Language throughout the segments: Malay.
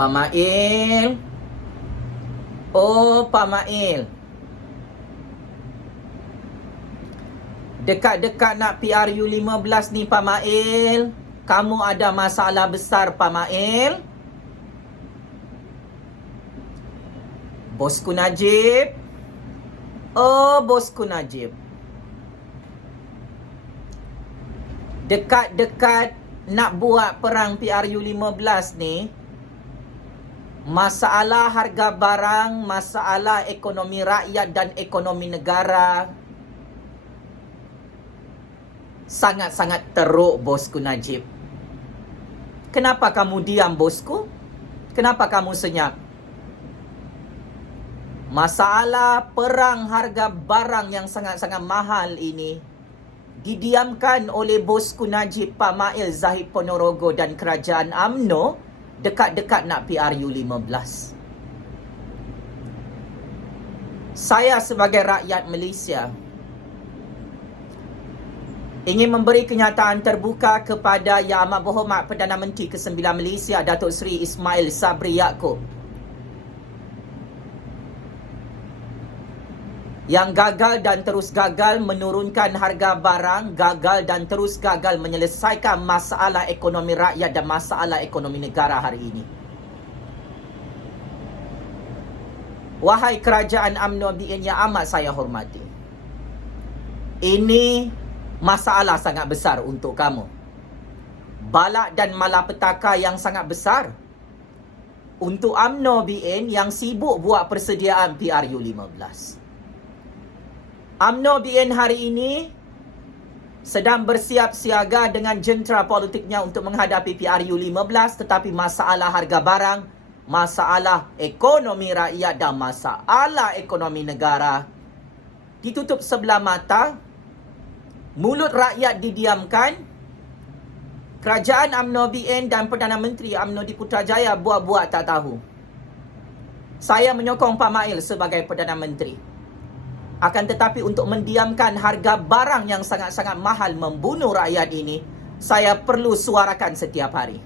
Pak Mail. Oh, Pak Mail. Dekat-dekat nak PRU 15 ni, Pak Mail. Kamu ada masalah besar, Pak Mail. Bosku Najib. Oh, Bosku Najib. Dekat-dekat nak buat perang PRU 15 ni, masalah harga barang, masalah ekonomi rakyat dan ekonomi negara sangat-sangat teruk, Bosku Najib. Kenapa kamu diam, Bosku? Kenapa kamu senyap? Masalah perang harga barang yang sangat-sangat mahal ini didiamkan oleh Bosku Najib, Pak Mail Zahid Ponorogo dan Kerajaan UMNO dekat-dekat nak PRU 15. Saya sebagai rakyat Malaysia ingin memberi kenyataan terbuka kepada Yang Amat Berhormat Perdana Menteri ke-9 Malaysia, Datuk Seri Ismail Sabri Yaakob, yang gagal dan terus gagal menurunkan harga barang, gagal dan terus gagal menyelesaikan masalah ekonomi rakyat dan masalah ekonomi negara hari ini. Wahai Kerajaan UMNO BN yang amat saya hormati, ini masalah sangat besar untuk kamu. Balak dan malapetaka yang sangat besar untuk UMNO BN yang sibuk buat persediaan PRU 15. UMNO BN hari ini sedang bersiap siaga dengan jentera politiknya untuk menghadapi PRU 15, tetapi masalah harga barang, masalah ekonomi rakyat dan masalah ekonomi negara ditutup sebelah mata. Mulut rakyat didiamkan. Kerajaan UMNO BN dan Perdana Menteri UMNO di Putrajaya buat-buat tak tahu. Saya menyokong Pak Mail sebagai Perdana Menteri. Akan tetapi untuk mendiamkan harga barang yang sangat-sangat mahal membunuh rakyat ini, saya perlu suarakan setiap hari.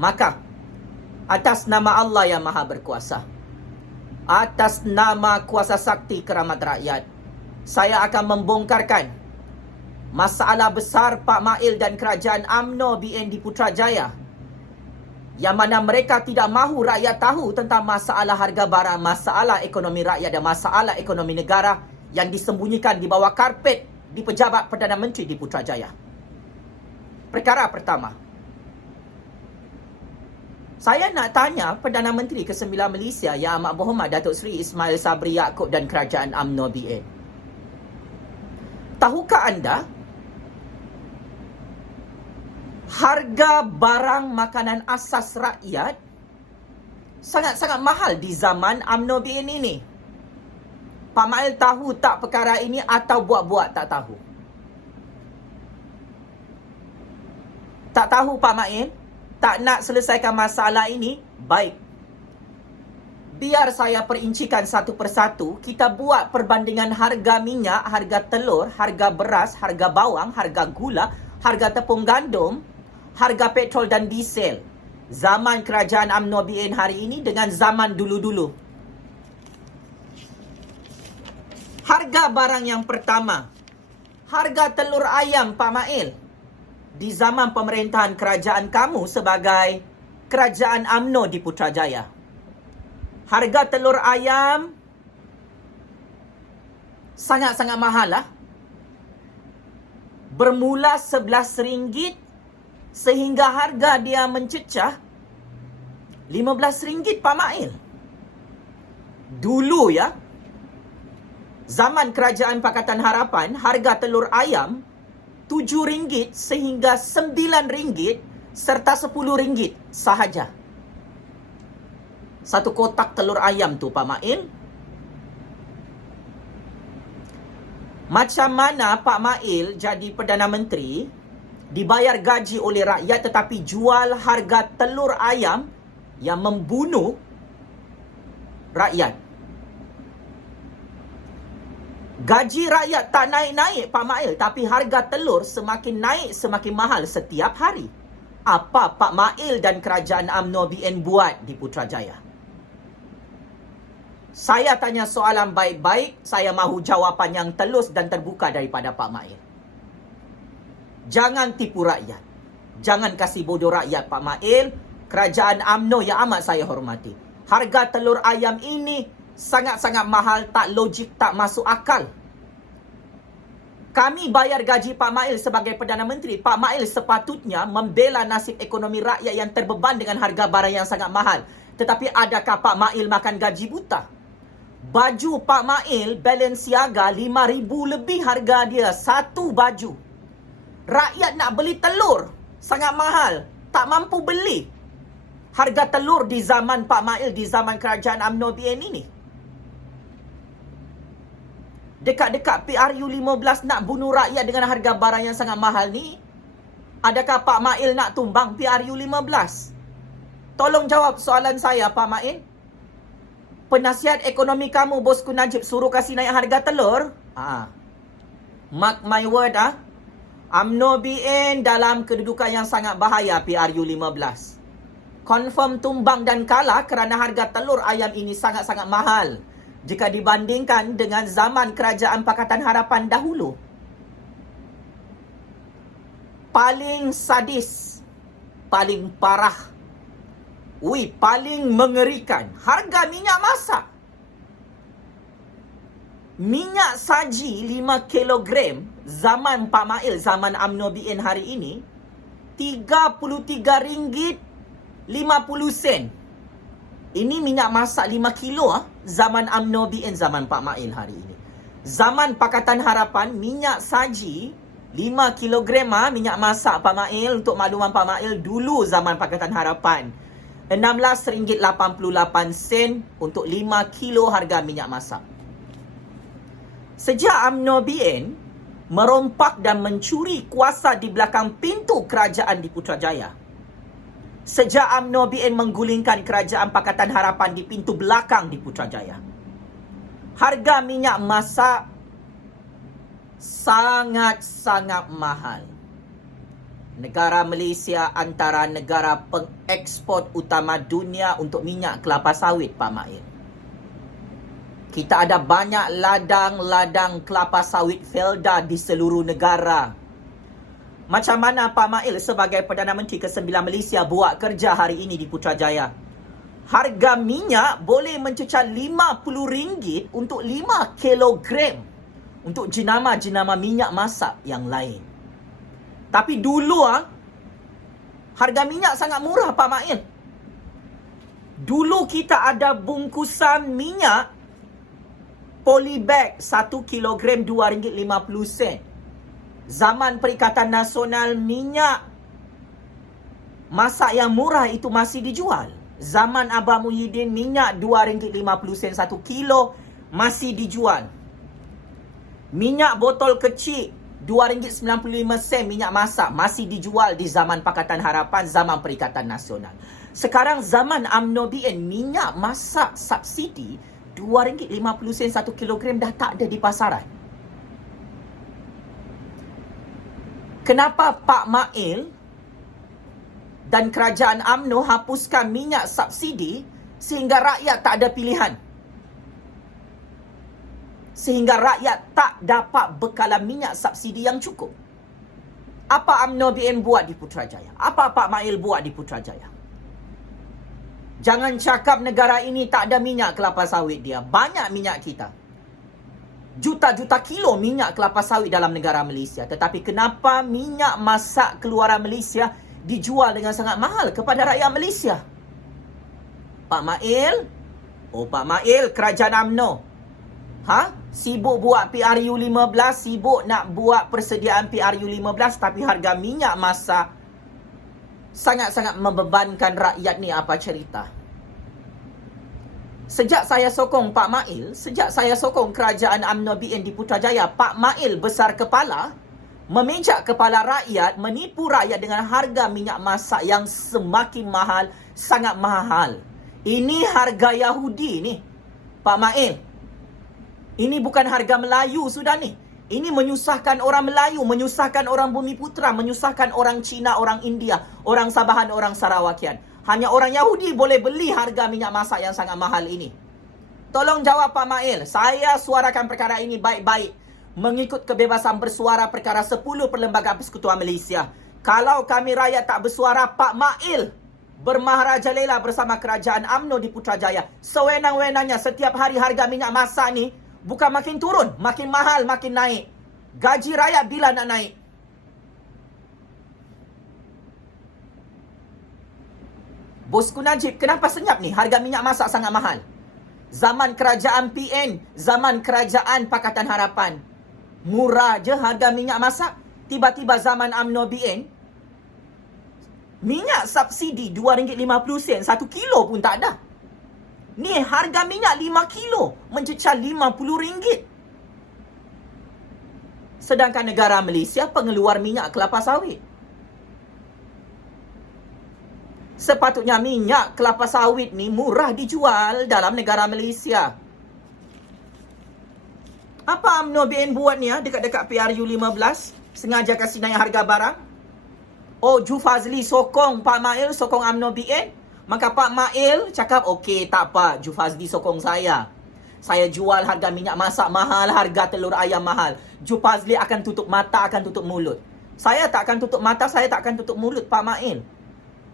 Maka, atas nama Allah yang Maha Berkuasa, atas nama kuasa sakti keramat rakyat, saya akan membongkarkan masalah besar Pak Mail dan Kerajaan UMNO BN di Putrajaya, yang mana mereka tidak mahu rakyat tahu tentang masalah harga barang, masalah ekonomi rakyat dan masalah ekonomi negara yang disembunyikan di bawah karpet di pejabat Perdana Menteri di Putrajaya. Perkara pertama, saya nak tanya Perdana Menteri ke-9 Malaysia Yang Amat Berhormat Datuk Seri Ismail Sabri Yaakob dan Kerajaan UMNO BN. Tahukah anda harga barang makanan asas rakyat sangat-sangat mahal di zaman UMNO BN ini? Pak Mail tahu tak perkara ini atau buat-buat tak tahu? Tak tahu Pak Mail? Tak nak selesaikan masalah ini? Baik. Biar saya perincikan satu persatu. Kita buat perbandingan harga minyak, harga telur, harga beras, harga bawang, harga gula, harga tepung gandum, harga petrol dan diesel. Zaman Kerajaan UMNO BN hari ini dengan zaman dulu-dulu. Harga barang yang pertama, harga telur ayam, Pak Mail, di zaman pemerintahan kerajaan kamu sebagai Kerajaan UMNO di Putrajaya. Harga telur ayam sangat-sangat mahal lah. Bermula RM11 sehingga harga dia mencecah RM15, Pak Mail. Dulu ya, zaman Kerajaan Pakatan Harapan, harga telur ayam RM7 sehingga RM9 serta RM10 sahaja. Satu kotak telur ayam tu, Pak Mail. Macam mana Pak Mail jadi Perdana Menteri, dibayar gaji oleh rakyat tetapi jual harga telur ayam yang membunuh rakyat? Gaji rakyat tak naik-naik, Pak Mail, tapi harga telur semakin naik, semakin mahal setiap hari. Apa Pak Mail dan kerajaan UMNO BN buat di Putrajaya? Saya tanya soalan baik-baik, saya mahu jawapan yang telus dan terbuka daripada Pak Mail. Jangan tipu rakyat. Jangan kasih bodoh rakyat, Pak Mail. Kerajaan UMNO yang amat saya hormati. Harga telur ayam ini sangat-sangat mahal, tak logik, tak masuk akal. Kami bayar gaji Pak Mail sebagai Perdana Menteri. Pak Mail sepatutnya membela nasib ekonomi rakyat yang terbeban dengan harga barang yang sangat mahal. Tetapi adakah Pak Mail makan gaji buta? Baju Pak Mail Balenciaga 5,000 lebih harga dia. Satu baju. Rakyat nak beli telur sangat mahal. Tak mampu beli. Harga telur di zaman Pak Mail, di zaman kerajaan UMNO BN ini. Dekat-dekat PRU15 nak bunuh rakyat dengan harga barang yang sangat mahal ni. Adakah Pak Mail nak tumbang PRU15? Tolong jawab soalan saya, Pak Mail. Penasihat ekonomi kamu, bosku Najib, suruh kasih naik harga telur? Mark my word, UMNO BN dalam kedudukan yang sangat bahaya PRU15. Confirm tumbang dan kalah kerana harga telur ayam ini sangat-sangat mahal jika dibandingkan dengan zaman kerajaan Pakatan Harapan dahulu. Paling sadis, paling parah, paling mengerikan, harga minyak masak. Minyak saji 5 kilogram zaman Pak Mail, zaman UMNO BN hari ini, RM33.50. Ini minyak masak 5 kilo zaman UMNO BN, zaman Pak Mail hari ini. Zaman Pakatan Harapan, minyak saji 5 kilogram minyak masak Pak Mail, untuk makluman Pak Mail, dulu zaman Pakatan Harapan RM16.88 untuk 5 kilo harga minyak masak. Sejak UMNO BN merompak dan mencuri kuasa di belakang pintu kerajaan di Putrajaya. Sejak UMNO BN menggulingkan kerajaan Pakatan Harapan di pintu belakang di Putrajaya. Harga minyak masak sangat-sangat mahal. Negara Malaysia antara negara pengekspor utama dunia untuk minyak kelapa sawit, Pak Mail. Kita ada banyak ladang-ladang kelapa sawit Felda di seluruh negara. Macam mana Pak Mail sebagai Perdana Menteri ke-9 Malaysia buat kerja hari ini di Putrajaya? Harga minyak boleh mencecah RM50 untuk 5 kilogram untuk jenama-jenama minyak masak yang lain. Tapi dulu harga minyak sangat murah, Pak Mail. Dulu kita ada bungkusan minyak polybag 1 kilogram RM2.50. Zaman Perikatan Nasional, minyak masak yang murah itu masih dijual. Zaman Abah Muhyiddin, minyak RM2.50 1 kilo masih dijual. Minyak botol kecil RM2.95 minyak masak masih dijual di zaman Pakatan Harapan, zaman Perikatan Nasional. Sekarang zaman UMNO BN, minyak masak subsidi RM2.50 1 kilogram dah tak ada di pasaran. Kenapa Pak Mail dan kerajaan UMNO hapuskan minyak subsidi sehingga rakyat tak ada pilihan? Sehingga rakyat tak dapat bekalan minyak subsidi yang cukup. Apa UMNO BN buat di Putrajaya? Apa Pak Mail buat di Putrajaya? Jangan cakap negara ini tak ada minyak kelapa sawit dia. Banyak minyak kita. Juta-juta kilo minyak kelapa sawit dalam negara Malaysia. Tetapi kenapa minyak masak keluaran Malaysia dijual dengan sangat mahal kepada rakyat Malaysia? Pak Mail? Oh, Pak Mail, kerajaan UMNO. Sibuk buat PRU15, sibuk nak buat persediaan PRU15, tapi harga minyak masak sangat-sangat membebankan rakyat ni. Apa cerita? Sejak saya sokong Pak Mail, sejak saya sokong kerajaan UMNO BN di Putrajaya, Pak Mail besar kepala, memejak kepala rakyat, menipu rakyat dengan harga minyak masak yang semakin mahal, sangat mahal. Ini harga Yahudi ni, Pak Mail. Ini bukan harga Melayu sudah ni. Ini menyusahkan orang Melayu, menyusahkan orang Bumiputera, menyusahkan orang Cina, orang India, orang Sabahan, orang Sarawakian. Hanya orang Yahudi boleh beli harga minyak masak yang sangat mahal ini. Tolong jawab Pak Mail. Saya suarakan perkara ini baik-baik. Mengikut kebebasan bersuara perkara 10 Perlembagaan Persekutuan Malaysia. Kalau kami rakyat tak bersuara, Pak Mail bermaharajalela bersama kerajaan UMNO di Putrajaya. Sewenang-wenangnya setiap hari harga minyak masak ni bukan makin turun, makin mahal, makin naik. Gaji rakyat bila nak naik? Bosku Najib, kenapa senyap ni? Harga minyak masak sangat mahal. Zaman kerajaan PN, zaman kerajaan Pakatan Harapan, murah je harga minyak masak. Tiba-tiba zaman UMNO BN, minyak subsidi RM2.50, 1 kilo pun tak ada. Ni harga minyak 5 kilo mencecah RM50. Sedangkan negara Malaysia pengeluar minyak kelapa sawit. Sepatutnya minyak kelapa sawit ni murah dijual dalam negara Malaysia. Apa UMNO BN buat ni dekat-dekat PRU 15? Sengaja kasih naik harga barang? Oh, Ju Fazli sokong Pak Mail, sokong UMNO BN. Maka Pak Mail cakap, okey tak apa, Ju Fazli sokong saya. Saya jual harga minyak masak mahal, harga telur ayam mahal. Ju Fazli akan tutup mata, akan tutup mulut. Saya tak akan tutup mata, saya tak akan tutup mulut Pak Mail.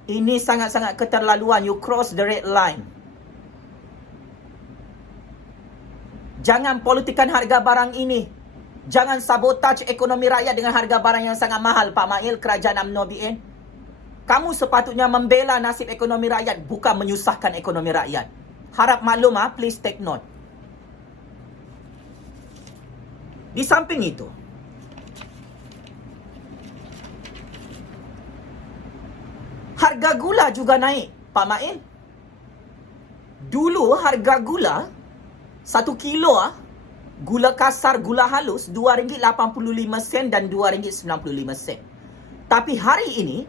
Ini sangat-sangat keterlaluan. You cross the red line. Jangan politikan harga barang ini. Jangan sabotaj ekonomi rakyat dengan harga barang yang sangat mahal, Pak Mail, kerajaan UMNO BN. Kamu sepatutnya membela nasib ekonomi rakyat, bukan menyusahkan ekonomi rakyat. Harap maklum, please take note. Di samping itu, harga gula juga naik, Pak Mail. Dulu harga gula 1 kilo gula kasar, gula halus RM2.85 dan RM2.95. Tapi hari ini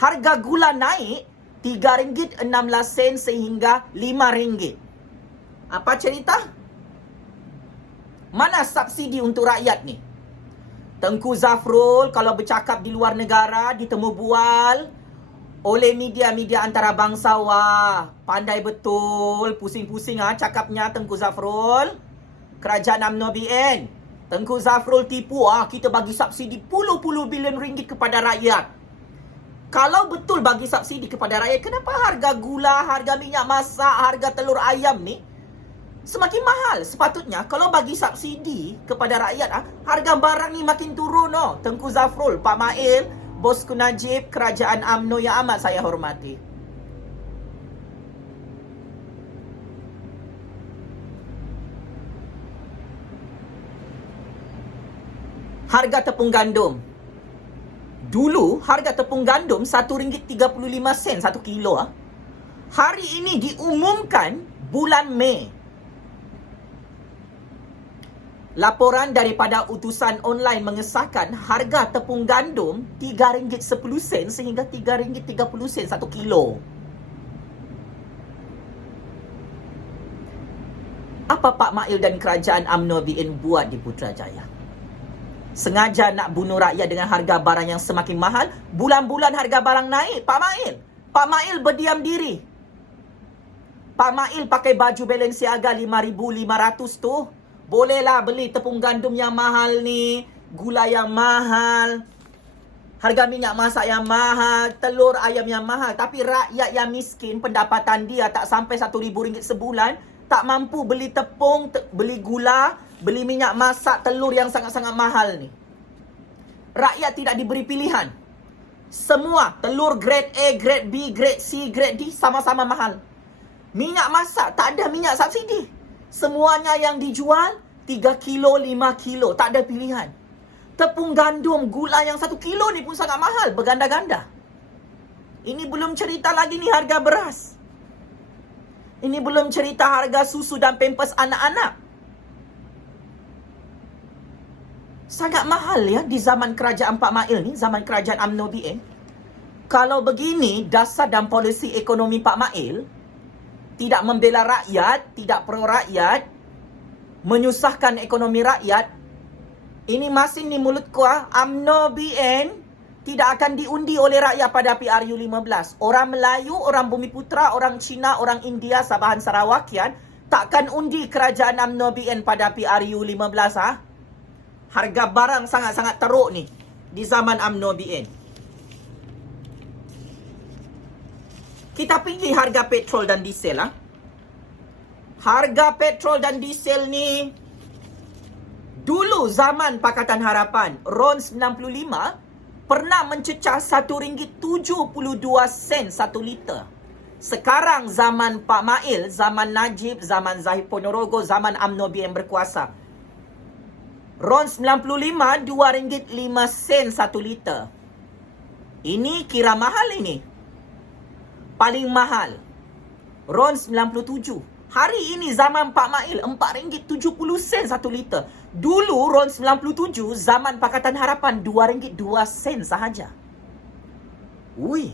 harga gula naik RM3.16 sehingga RM5. Apa cerita? Mana subsidi untuk rakyat ni? Tengku Zafrul kalau bercakap di luar negara ditemu bual oleh media-media antarabangsa. Wah, pandai betul, pusing-pusing cakapnya Tengku Zafrul. Kerajaan UMNO BN, Tengku Zafrul tipu, kita bagi subsidi puluh-puluh bilion ringgit kepada rakyat. Kalau betul bagi subsidi kepada rakyat, kenapa harga gula, harga minyak masak, harga telur ayam ni semakin mahal? Sepatutnya kalau bagi subsidi kepada rakyat, harga barang ni makin turun. Tengku Zafrul, Pak Mail, Bosku Najib, kerajaan UMNO yang amat saya hormati. Harga tepung gandum. Dulu harga tepung gandum RM1.35 1 kilo. Hari ini diumumkan bulan Mei. Laporan daripada utusan online mengesahkan harga tepung gandum RM3.10 sehingga RM3.30 1 kilo. Apa Pak Mail dan kerajaan UMNO BN buat di Putrajaya? Sengaja nak bunuh rakyat dengan harga barang yang semakin mahal. Bulan-bulan harga barang naik, Pak Mail. Pak Mail berdiam diri. Pak Mail pakai baju Balenciaga 5,500 tu. Bolehlah beli tepung gandum yang mahal ni, gula yang mahal, harga minyak masak yang mahal, telur ayam yang mahal. Tapi rakyat yang miskin, pendapatan dia tak sampai RM1,000 sebulan, tak mampu beli tepung, beli gula, beli minyak masak, telur yang sangat-sangat mahal ni. Rakyat tidak diberi pilihan. Semua telur grade A, grade B, grade C, grade D sama-sama mahal. Minyak masak tak ada minyak subsidi. Semuanya yang dijual 3 kilo, 5 kilo, tak ada pilihan. Tepung gandum, gula yang 1 kilo ni pun sangat mahal, berganda-ganda. Ini belum cerita lagi ni harga beras. Ini belum cerita harga susu dan pampers anak-anak. Sangat mahal ya di zaman kerajaan Pak Mail ni, zaman kerajaan UMNO BN. Kalau begini dasar dan polisi ekonomi Pak Mail, tidak membela rakyat, tidak pro rakyat, menyusahkan ekonomi rakyat, Ini masin ni mulut ku UMNO BN tidak akan diundi oleh rakyat pada PRU15. Orang Melayu, orang Bumiputera, orang Cina, orang India, Sabahan Sarawakian takkan undi kerajaan UMNO BN pada PRU15 Harga barang sangat-sangat teruk ni di zaman UMNO BN. Kita pergi harga petrol dan diesel Harga petrol dan diesel ni dulu zaman Pakatan Harapan RON 95 pernah mencecah RM1.72 1 liter. Sekarang zaman Pak Mail, zaman Najib, zaman Zahid Ponorogo, zaman UMNO BN berkuasa, RON 95 RM2.05 1 liter. Ini kira mahal ini. Paling mahal RON 97. Hari ini zaman Pak Mail RM4.70 1 liter. Dulu RON 97 zaman Pakatan Harapan RM2.02 sahaja. Ui.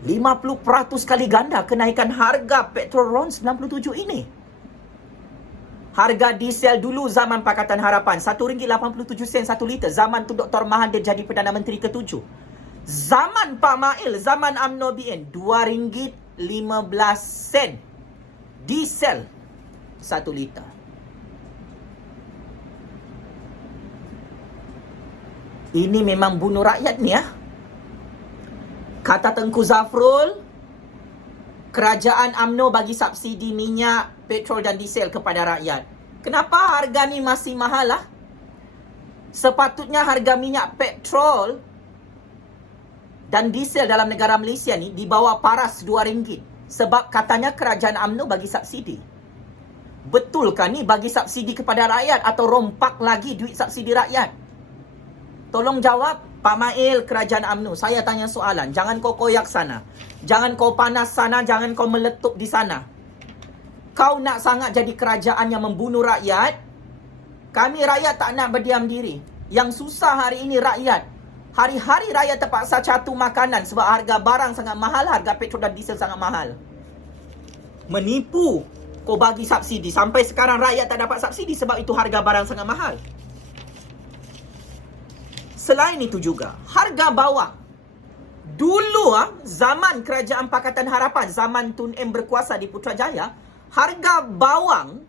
50% kali ganda kenaikan harga petrol RON 97 ini. Harga diesel dulu zaman Pakatan Harapan RM1.87 1 liter. Zaman tu Dr. Mahathir jadi Perdana Menteri ke-7. Zaman Pak Mail, zaman UMNO BN, RM2.15 diesel 1 liter. Ini memang bunuh rakyat ni Kata Tengku Zafrul, kerajaan UMNO bagi subsidi minyak, petrol dan diesel kepada rakyat. Kenapa harga ni masih mahal Sepatutnya harga minyak, petrol dan diesel dalam negara Malaysia ni di bawah paras RM2. Sebab katanya kerajaan UMNO bagi subsidi. Betulkah ni bagi subsidi kepada rakyat atau rompak lagi duit subsidi rakyat? Tolong jawab Pak Mail, kerajaan UMNO. Saya tanya soalan. Jangan kau koyak sana. Jangan kau panas sana. Jangan kau meletup di sana. Kau nak sangat jadi kerajaan yang membunuh rakyat? Kami rakyat tak nak berdiam diri. Yang susah hari ini rakyat. Hari-hari rakyat terpaksa catu makanan sebab harga barang sangat mahal. Harga petrol dan diesel sangat mahal. Menipu. Kau bagi subsidi. Sampai sekarang rakyat tak dapat subsidi sebab itu harga barang sangat mahal. Selain itu juga, harga bawang. Dulu zaman kerajaan Pakatan Harapan, zaman Tun M berkuasa di Putrajaya, harga bawang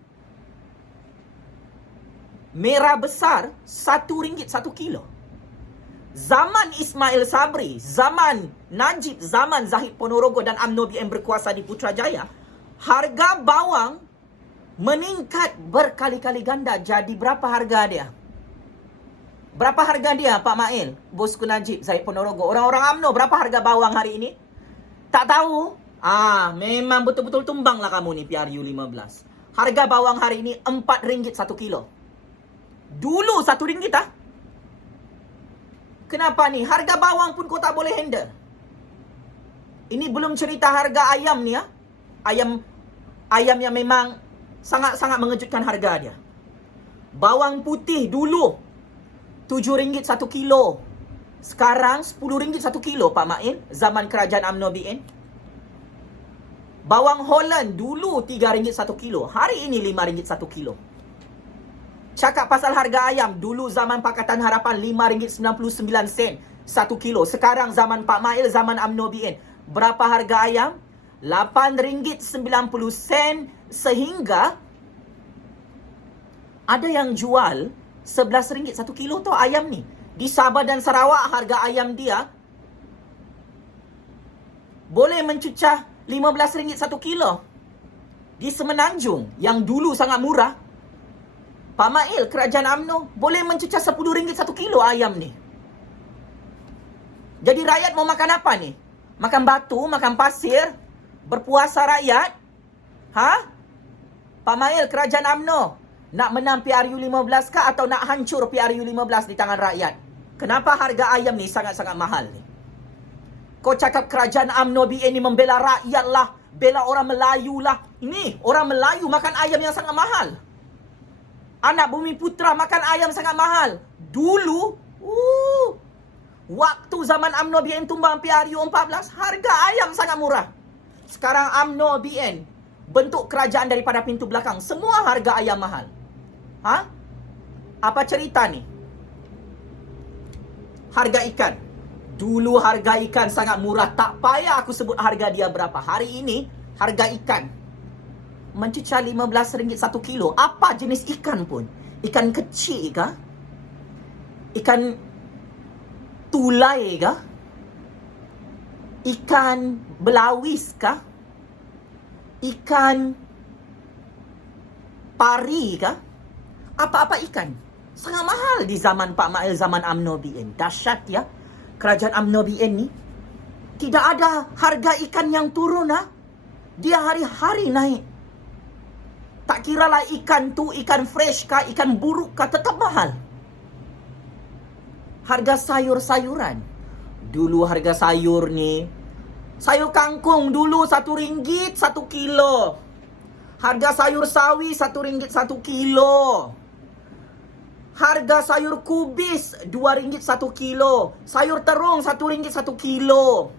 merah besar RM1 1 kilo. Zaman Ismail Sabri, zaman Najib, zaman Zahid Ponorogo dan UMNO BN berkuasa di Putrajaya, harga bawang meningkat berkali-kali ganda. Jadi berapa harga dia? Berapa harga dia Pak Mail, bosku Najib, Zahid Ponorogo, orang-orang UMNO, berapa harga bawang hari ini? Tak tahu? Memang betul-betul tumbanglah kamu ni PRU15. Harga bawang hari ini RM4 1 kilo. Dulu RM1 Kenapa ni? Harga bawang pun kau tak boleh handle. Ini belum cerita harga ayam ni Ayam yang memang sangat-sangat mengejutkan harga dia. Bawang putih dulu RM7 1 kilo. Sekarang RM10 1 kilo Pak Mail, zaman kerajaan UMNO BN. Bawang Holland dulu RM3 1 kilo. Hari ini RM5 1 kilo. Cakap pasal harga ayam, dulu zaman Pakatan Harapan RM5.99 1 kilo. Sekarang zaman Pak Mail, zaman UMNO BN, berapa harga ayam? RM8.90 sehingga ada yang jual RM11 1 kilo tu ayam ni. Di Sabah dan Sarawak harga ayam dia boleh mencecah RM15 1 kilo. Di Semenanjung yang dulu sangat murah, Pak Mail, kerajaan UMNO boleh mencecah RM10 1 kilo ayam ni. Jadi rakyat mau makan apa ni? Makan batu, makan pasir? Berpuasa rakyat? Pak Mail, kerajaan UMNO nak menang PRU15 kah atau nak hancur PRU15 di tangan rakyat? Kenapa harga ayam ni sangat-sangat mahal ni? Kau cakap kerajaan UMNO BN ni membela rakyat lah, bela orang Melayu lah. Ini orang Melayu makan ayam yang sangat mahal. Anak Bumiputera makan ayam sangat mahal. Dulu, waktu zaman UMNO BN tumbang PRU14, harga ayam sangat murah. Sekarang UMNO BN bentuk kerajaan daripada pintu belakang, semua harga ayam mahal. Ha? Apa cerita ni? Harga ikan. Dulu harga ikan sangat murah. Tak payah aku sebut harga dia berapa. Hari ini, harga ikan mencecah RM15 1 kilo. Apa jenis ikan pun? Ikan kecil kah? Ikan tulai kah? Ikan belawis kah? Ikan pari kah? Apa-apa ikan. Sangat mahal di zaman Pak Mail, zaman UMNO BN. Dahsyat ya. Kerajaan UMNO BN ni. Tidak ada harga ikan yang turun ha? Dia hari-hari naik. Tak kiralah ikan tu, ikan fresh kah, ikan buruk kah, tetap mahal. Harga sayur-sayuran. Dulu harga sayur ni, sayur kangkung dulu RM1 1 kilo. Harga sayur sawi RM1 1 kilo. Harga sayur kubis RM2 1 kilo. Sayur terung RM1 1 kilo.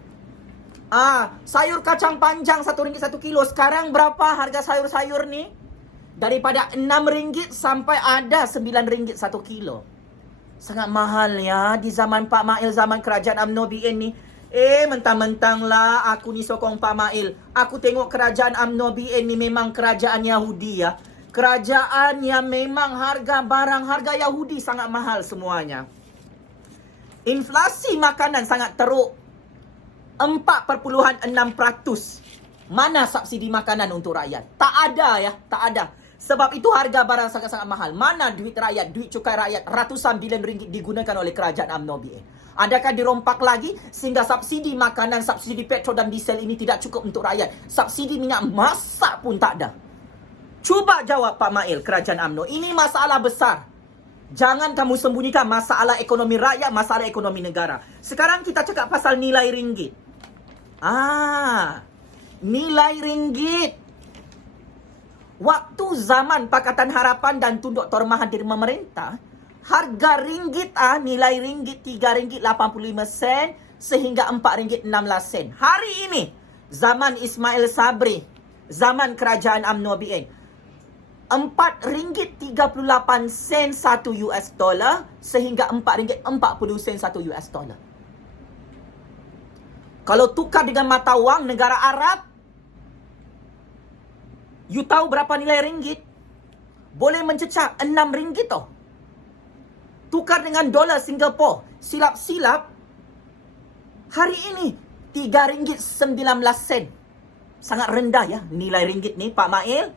Sayur kacang panjang RM1 1 kilo. Sekarang berapa harga sayur-sayur ni? Daripada RM6 sampai ada RM9 1 kilo. Sangat mahal ya di zaman Pak Mail, zaman kerajaan UMNO BN ni. Mentang-mentang lah aku ni sokong Pak Mail. Aku tengok kerajaan UMNO BN ni memang kerajaan Yahudi ya. Kerajaan yang memang harga barang, harga Yahudi sangat mahal semuanya. Inflasi makanan sangat teruk. 4.6%. Mana subsidi makanan untuk rakyat? Tak ada ya, tak ada. Sebab itu harga barang sangat-sangat mahal. Mana duit rakyat, duit cukai rakyat ratusan bilion ringgit digunakan oleh kerajaan UMNO BN? Adakah dirompak lagi sehingga subsidi makanan, subsidi petrol dan diesel ini tidak cukup untuk rakyat? Subsidi minyak masak pun tak ada. Cuba jawab Pak Mail, kerajaan UMNO. Ini masalah besar. Jangan kamu sembunyikan masalah ekonomi rakyat, masalah ekonomi negara. Sekarang kita cakap pasal nilai ringgit. Nilai ringgit. Waktu zaman Pakatan Harapan dan Tun Dr. Mahathir memerintah, harga ringgit nilai ringgit RM3.85 sehingga RM4.16. Hari ini, zaman Ismail Sabri, zaman kerajaan UMNO BN, RM4.38 satu US dollar sehingga RM4.40 satu US dollar. Kalau tukar dengan mata wang negara Arab, you tahu berapa nilai ringgit? Boleh mencecah RM6 tau. Tukar dengan dolar Singapura, silap-silap, hari ini RM3.19. Sangat rendah ya nilai ringgit ni, Pak Mail.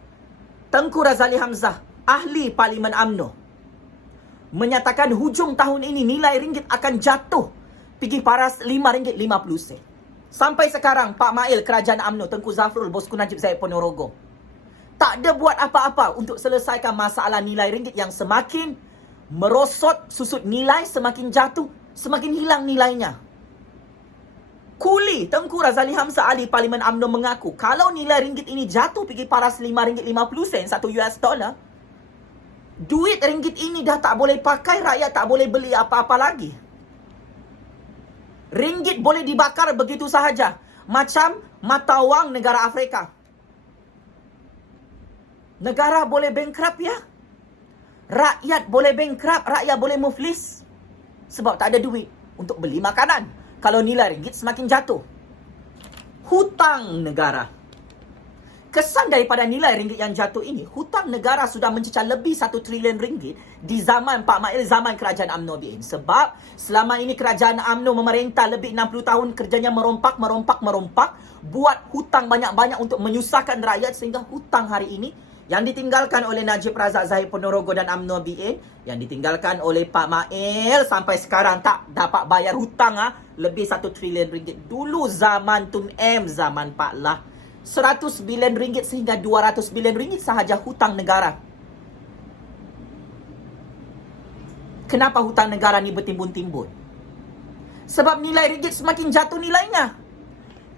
Tengku Razali Hamzah, ahli Parlimen UMNO, menyatakan hujung tahun ini nilai ringgit akan jatuh pergi paras RM5.50. Sampai sekarang Pak Mail, kerajaan UMNO, Tengku Zafrul, Bosku Najib Zahid Ponorogo, tak ada buat apa-apa untuk selesaikan masalah nilai ringgit yang semakin merosot, susut nilai, semakin jatuh, semakin hilang nilainya. Kuli Tengku Razali Hamzah, ahli Parlimen UMNO, mengaku kalau nilai ringgit ini jatuh pergi paras RM5.50 satu US dollar, duit ringgit ini dah tak boleh pakai, rakyat tak boleh beli apa-apa lagi. Ringgit boleh dibakar begitu sahaja, macam mata wang negara Afrika. Negara boleh bankrupt ya. Rakyat boleh bankrupt, rakyat boleh muflis. Sebab tak ada duit untuk beli makanan. Kalau nilai ringgit semakin jatuh. Hutang negara. Kesan daripada nilai ringgit yang jatuh ini, hutang negara sudah mencecah lebih RM1 trilion di zaman Pak Mail, zaman kerajaan UMNO BN. Sebab selama ini kerajaan UMNO memerintah lebih 60 tahun, kerjanya merompak, buat hutang banyak-banyak untuk menyusahkan rakyat, sehingga hutang hari ini yang ditinggalkan oleh Najib Razak Zahid Ponorogo dan UMNO BN, yang ditinggalkan oleh Pak Mail sampai sekarang tak dapat bayar hutang lebih RM1 trilion. Dulu zaman Tun M, zaman Pak Lah, RM100 bilion sehingga RM200 bilion sahaja hutang negara. Kenapa hutang negara ni bertimbun-timbun? Sebab nilai ringgit semakin jatuh nilainya.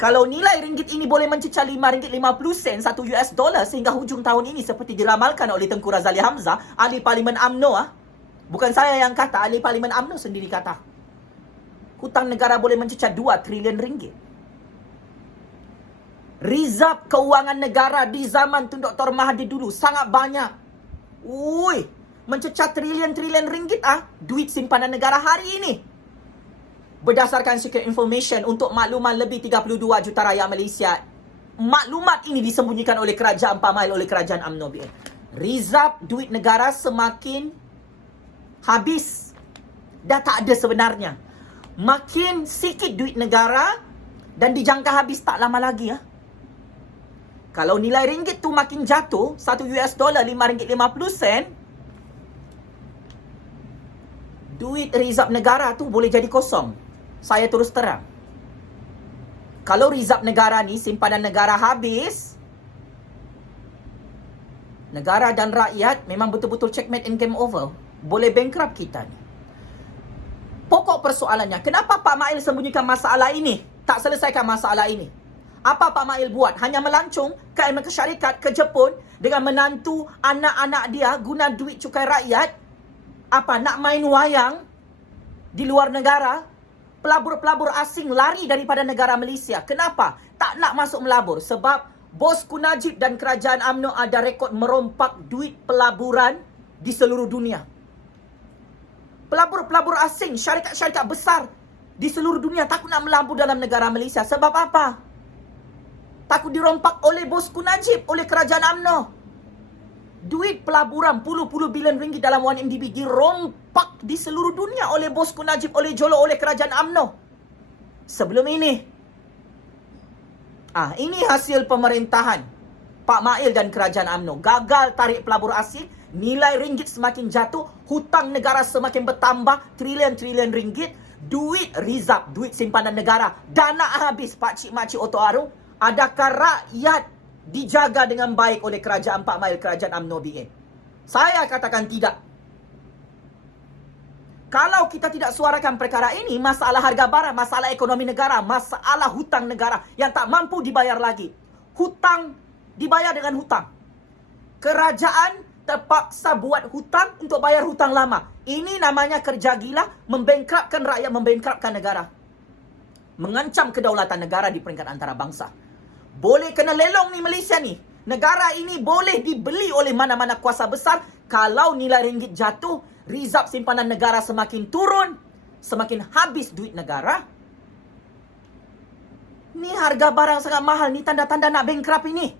Kalau nilai ringgit ini boleh mencecah RM5.50 satu US dollar sehingga hujung tahun ini, seperti diramalkan oleh Tengku Razali Hamzah, ahli Parlimen UMNO, bukan saya yang kata, ahli Parlimen UMNO sendiri kata, hutang negara boleh mencecah RM2 trilion. Rizab kewangan negara di zaman Tun Dr. Mahathir dulu sangat banyak. mencecah trilion-trilion ringgit duit simpanan negara hari ini. Berdasarkan secret information untuk makluman lebih 32 juta rakyat Malaysia, maklumat ini disembunyikan oleh kerajaan Pak Mail, oleh kerajaan UMNO BN. Rizab duit negara semakin habis. Dah tak ada sebenarnya. Makin sikit duit negara dan dijangka habis tak lama lagi. Kalau nilai ringgit tu makin jatuh, 1 US dollar RM5.50, duit rizab negara tu boleh jadi kosong. Saya terus terang. Kalau rizab negara ni, simpanan negara habis, negara dan rakyat memang betul-betul checkmate and game over. Boleh bankrupt kita ni. Pokok persoalannya, kenapa Pak Mail sembunyikan masalah ini? Tak selesaikan masalah ini. Apa Pak Mail buat? Hanya melancung ke Amerika Syarikat, ke Jepun dengan menantu anak-anak dia guna duit cukai rakyat. Apa, nak main wayang di luar negara? Pelabur-pelabur asing lari daripada negara Malaysia. Kenapa? Tak nak masuk melabur. Sebab Bosku Najib dan kerajaan UMNO ada rekod merompak duit pelaburan di seluruh dunia. Pelabur-pelabur asing, syarikat-syarikat besar di seluruh dunia takut nak melabur dalam negara Malaysia. Sebab apa? Takut dirompak oleh Bosku Najib, oleh kerajaan UMNO. Duit pelaburan puluh-puluh bilion ringgit dalam 1MDB dirompak di seluruh dunia oleh Bosku Najib, oleh Jolo, oleh kerajaan UMNO. Sebelum ini, ini hasil pemerintahan Pak Mail dan kerajaan UMNO. Gagal tarik pelabur asing, nilai ringgit semakin jatuh, hutang negara semakin bertambah, trilion-trilion ringgit, duit rizab, duit simpanan negara, dana habis. Pakcik makcik Oto Aru, adakah rakyat dijaga dengan baik oleh kerajaan Pak Mail, kerajaan UMNO BN? Saya katakan tidak. Kalau kita tidak suarakan perkara ini, masalah harga barang, masalah ekonomi negara, masalah hutang negara yang tak mampu dibayar lagi. Hutang dibayar dengan hutang. Kerajaan terpaksa buat hutang untuk bayar hutang lama. Ini namanya kerja gila, membangkrupkan rakyat, membangkrupkan negara. Mengancam kedaulatan negara di peringkat antarabangsa. Boleh kena lelong ni Malaysia ni. Negara ini boleh dibeli oleh mana-mana kuasa besar. Kalau nilai ringgit jatuh, rizab simpanan negara semakin turun, semakin habis duit negara. Ni harga barang sangat mahal. Ni tanda-tanda nak bankrupt ini.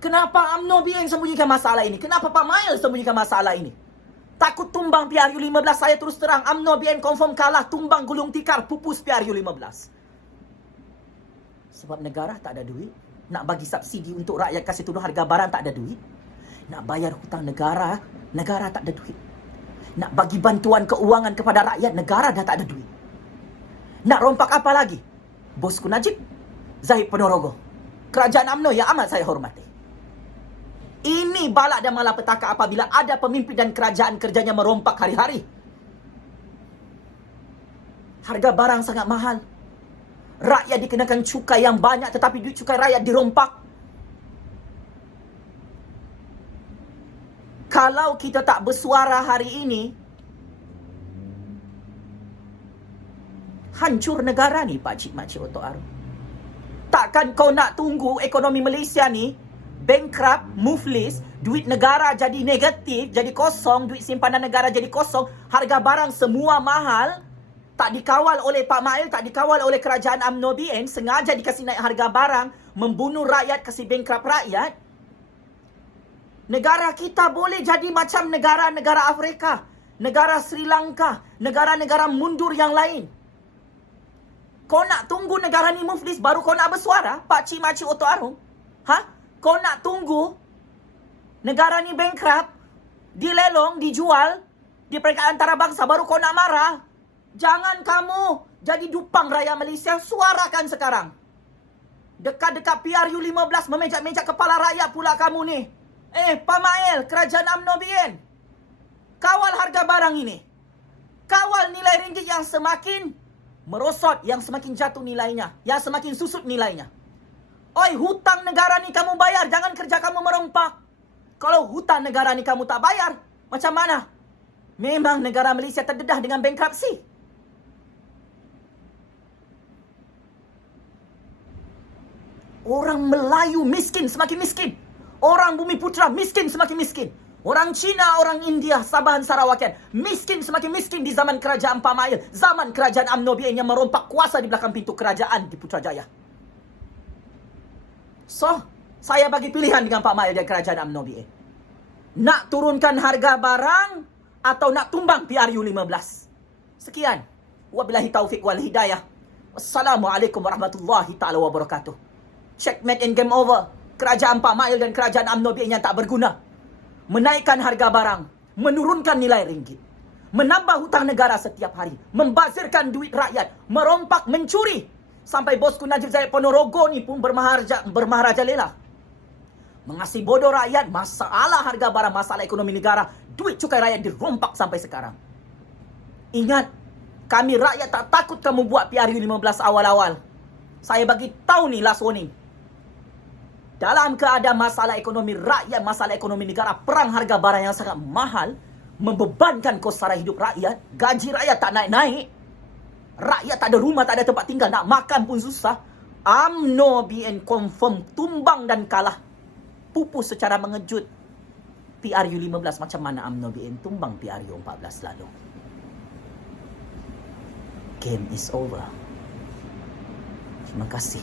Kenapa UMNO BN sembunyikan masalah ini? Kenapa Pak Mail sembunyikan masalah ini? Takut tumbang PRU15. Saya terus terang, UMNO BN confirm kalah, tumbang gulung tikar, pupus PRU15. Sebab negara tak ada duit. Nak bagi subsidi untuk rakyat, kasih turun harga barang, tak ada duit. Nak bayar hutang negara, negara tak ada duit. Nak bagi bantuan keuangan kepada rakyat, negara dah tak ada duit. Nak rompak apa lagi? Bosku Najib, Zahid Ponorogo, kerajaan UMNO yang amat saya hormati. Ini balak dan malapetaka apabila ada pemimpin dan kerajaan kerjanya merompak hari-hari. Harga barang sangat mahal. Rakyat dikenakan cukai yang banyak, tetapi duit cukai rakyat dirompak. Kalau kita tak bersuara hari ini, hancur negara ni, pakcik makcik Oto Aru. Takkan kau nak tunggu ekonomi Malaysia ni bankrupt, muflis, duit negara jadi negatif, jadi kosong, duit simpanan negara jadi kosong, harga barang semua mahal, tak dikawal oleh Pak Mail, tak dikawal oleh kerajaan UMNO BN, sengaja dikasih naik harga barang, membunuh rakyat, kasih bankrupt rakyat. Negara kita boleh jadi macam negara-negara Afrika, negara Sri Lanka, negara-negara mundur yang lain. Kau nak tunggu negara ni muflis baru kau nak bersuara, pakcik makcik Oto Aru? Kau nak tunggu negara ni bankrupt, dilelong, dijual di peringkat antarabangsa baru kau nak marah? Jangan kamu jadi dupang rakyat Malaysia. Suarakan sekarang. Dekat-dekat PRU15, memejak-mejak kepala rakyat pula kamu ni. Pak Mail, kerajaan UMNO BN, kawal harga barang ini. Kawal nilai ringgit yang semakin merosot, yang semakin jatuh nilainya, yang semakin susut nilainya. Oi, hutang negara ni kamu bayar, jangan kerja kamu merompak. Kalau hutang negara ni kamu tak bayar, macam mana? Memang negara Malaysia terdedah dengan bankruptcy. Orang Melayu miskin semakin miskin. Orang Bumi Putra miskin semakin miskin. Orang Cina, orang India, Sabahan Sarawakian, miskin semakin miskin di zaman kerajaan Pak Mail, zaman kerajaan UMNO BN yang merompak kuasa di belakang pintu kerajaan di Putrajaya. So, saya bagi pilihan dengan Pak Mail dan kerajaan UMNO BN. Nak turunkan harga barang atau nak tumbang PRU 15? Sekian. Wabillahi taufiq wal hidayah. Wassalamualaikum warahmatullahi ta'ala wabarakatuh. Checkmate and game over. Kerajaan Pak Mail dan kerajaan UMNO BN yang tak berguna. Menaikkan harga barang, menurunkan nilai ringgit, menambah hutang negara setiap hari, membazirkan duit rakyat, merompak, mencuri. Sampai bosku Najib Zahid Ponorogo ni pun bermaharajalela. Mengasih bodoh rakyat, masalah harga barang, masalah ekonomi negara, duit cukai rakyat dirompak sampai sekarang. Ingat, kami rakyat tak takut kamu buat PRU 15 awal-awal. Saya bagi tahu ni last warning. Dalam keadaan masalah ekonomi rakyat, masalah ekonomi negara, perang harga barang yang sangat mahal, membebankan kos sara hidup rakyat, gaji rakyat tak naik-naik, rakyat tak ada rumah, tak ada tempat tinggal, nak makan pun susah. UMNO BN confirm tumbang dan kalah. Pupus secara mengejut. PRU 15 macam mana UMNO BN tumbang PRU 14 lalu. Game is over. Terima kasih.